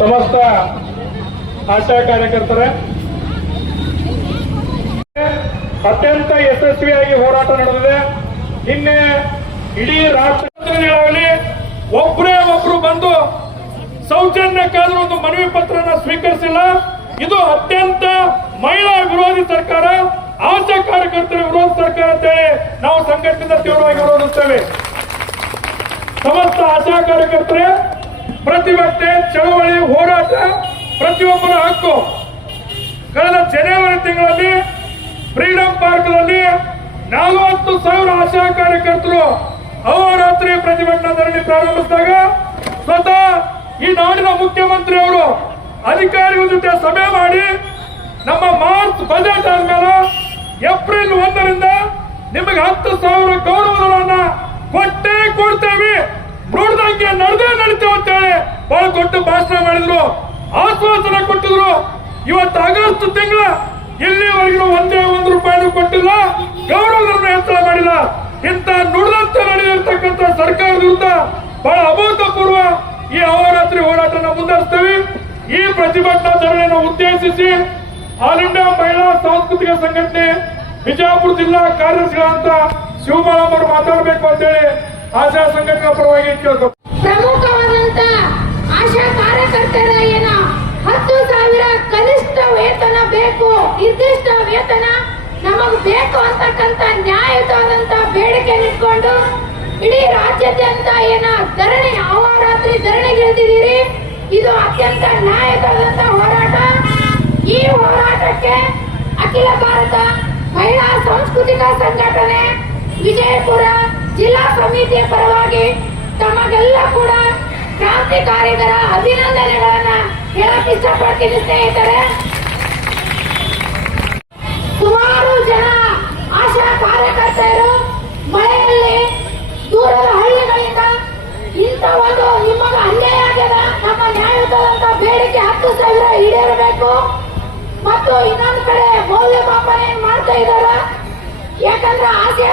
ಸಮಸ್ತ ಆಶಾ ಕಾರ್ಯಕರ್ತರ, ಅತ್ಯಂತ ಯಶಸ್ವಿಯಾಗಿ ಹೋರಾಟ ನಡೆದಿದೆ. ನಿನ್ನೆ ಇಡೀ ರಾಷ್ಟ್ರೀಯ ಒಬ್ಬರೇ ಒಬ್ರು ಬಂದು ಸೌಜನ್ಯಕ್ಕಾದ್ರೂ ಒಂದು ಮನವಿ ಪತ್ರನ ಸ್ವೀಕರಿಸಿಲ್ಲ. ಇದು ಅತ್ಯಂತ ಮಹಿಳಾ ವಿರೋಧಿ ಸರ್ಕಾರ, ಆಶಾ ಕಾರ್ಯಕರ್ತರ ವಿರೋಧ ಸರ್ಕಾರ ಅಂತೇಳಿ ನಾವು ಸಂಘಟನೆಯಿಂದ ತೀವ್ರವಾಗಿ ವಿರೋಧಿಸ್ತೇವೆ. ಸಮಸ್ತ ಆಶಾ ಕಾರ್ಯಕರ್ತರೇ, ಪ್ರತಿಭಟನೆ, ಚಳವಳಿ, ಹೋರಾಟ, ಪ್ರತಿಯೊಬ್ಬರ ಹಕ್ಕು. ಕಳೆದ ಜನವರಿ ತಿಂಗಳಲ್ಲಿ ಫ್ರೀಡಂ ಪಾರ್ಕ್ನಲ್ಲಿ ನಲವತ್ತು ಸಾವಿರ ಆಶಾ ಕಾರ್ಯಕರ್ತರು ಅಹೋರಾತ್ರಿ ಪ್ರತಿಭಟನಾ ಧರಣಿ ಪ್ರಾರಂಭಿಸಿದಾಗ ಸ್ವತಃ ಈ ನಾಡಿನ ಮುಖ್ಯಮಂತ್ರಿ ಅವರು ಅಧಿಕಾರಿಗಳ ಜೊತೆ ಸಭೆ ಮಾಡಿ ನಮ್ಮ ಮಾರ್ಚ್ ಬಜೆಟ್ ಆದ್ಮೇಲೆ ಏಪ್ರಿಲ್ ಒಂದರಿಂದ ನಿಮಗೆ ಹತ್ತು ಸಾವಿರ ಗೌರವಗಳನ್ನ ಕೊಟ್ಟೇ ಕೊಡ್ತೇವೆ. ಬಹಳ ದೊಡ್ಡ ಭಾಷಣ ಮಾಡಿದ್ರು, ಆಶ್ವಾಸನೆ ಕೊಟ್ಟಿದ್ರು. ಇವತ್ತು ಆಗಸ್ಟ್ ತಿಂಗಳ ಇಲ್ಲಿವರೆಗೂ ಒಂದೇ ಒಂದು ರೂಪಾಯಿ ಕೊಟ್ಟಿಲ್ಲ ಗೌರವರನ್ನು ಹೆಚ್ಚಳ ಮಾಡಿಲ್ಲ. ಇಂತ ನುಡಿದಂತೆ ನಡೆದಿರ್ತಕ್ಕಂಥ ಸರ್ಕಾರದ ವಿರುದ್ಧ ಬಹಳ ಅಭೂತಪೂರ್ವ ಈ ಅಹೋರಾತ್ರಿ ಹೋರಾಟನ ಮುಂದುವರಿಸ್ತೇವೆ. ಈ ಪ್ರತಿಭಟನಾ ಧರಣಿಯನ್ನು ಉದ್ದೇಶಿಸಿ ಆಲ್ ಇಂಡಿಯಾ ಮಹಿಳಾ ಸಾಂಸ್ಕೃತಿಕ ಸಂಘಟನೆ ಬಿಜಾಪುರ ಜಿಲ್ಲಾ ಕಾರ್ಯದರ್ಶಿಗಳಂತ ಶಿವಮಾಳಮ್ಮ ಅವರು ಮಾತಾಡಬೇಕು ಅಂತೇಳಿ ಆಶಾ ಸಂಘಟನೆ ಪರವಾಗಿ ಕೇಳ್ಕೊ ಆಶಾ ಕಾರ್ಯಕರ್ತರ ಏನ ಹತ್ತು ಸಾವಿರ ಕನಿಷ್ಠ ವೇತನ ಬೇಕು, ನಿರ್ದಿಷ್ಟ ವೇತನ ನಮಗ್ ಬೇಕು ಅಂತಕ್ಕಂತ ನ್ಯಾಯಯುತವಾದಂತ ಬೇಡಿಕೆ ಇಟ್ಕೊಂಡು ಇಡೀ ರಾಜ್ಯಾದ್ಯಂತ ಏನ ಧರಣಿ ಅಹೋರಾತ್ರಿ ಧರಣಿಗಿಳಿದಿದ್ದೀರಿ ಇದು ಅತ್ಯಂತ ನ್ಯಾಯಯುತವಾದಂತ ಹೋರಾಟ. ಈ ಹೋರಾಟಕ್ಕೆ ಅಖಿಲ ಭಾರತ ಮಹಿಳಾ ಸಾಂಸ್ಕೃತಿಕ ಸಂಘಟನೆ ವಿಜಯಪುರ ಜಿಲ್ಲಾ ಸಮಿತಿಯ ಪರವಾಗಿ ತಮಗೆಲ್ಲ ಕೂಡ ಕ್ರಾಂತಿಕಾರಿಗಳ ಅಭಿನಂದನೆಗಳನ್ನ ಹೇಳಕ್ ಇಷ್ಟಪಡ್ತೀನಿ ಸ್ನೇಹಿತರೆ. ಸುಮಾರು ಜನ ಆಶಾ ಕಾರ್ಯಕರ್ತರು ಮಳೆಯಲ್ಲಿ ದೂರದ ಹಳ್ಳಿಗಳಿಂದ ಇಂಥ ಒಂದು ನಿಮಗೆ ಅನ್ಯಾಯ ಆಗ್ಯದ, ನಮ್ಮ ನ್ಯಾಯಯುತವಾದಂತ ಬೇಡಿಕೆ ಹತ್ತು ಸಾವಿರ ಈಡೇರಬೇಕು. ಮತ್ತು ಇನ್ನೊಂದು ಕಡೆ ಮೌಲ್ಯಮಾಪನ ಏನ್ ಮಾಡ್ತಾ ಇದಾರ? ಯಾಕಂದ್ರೆ ಆಸೆ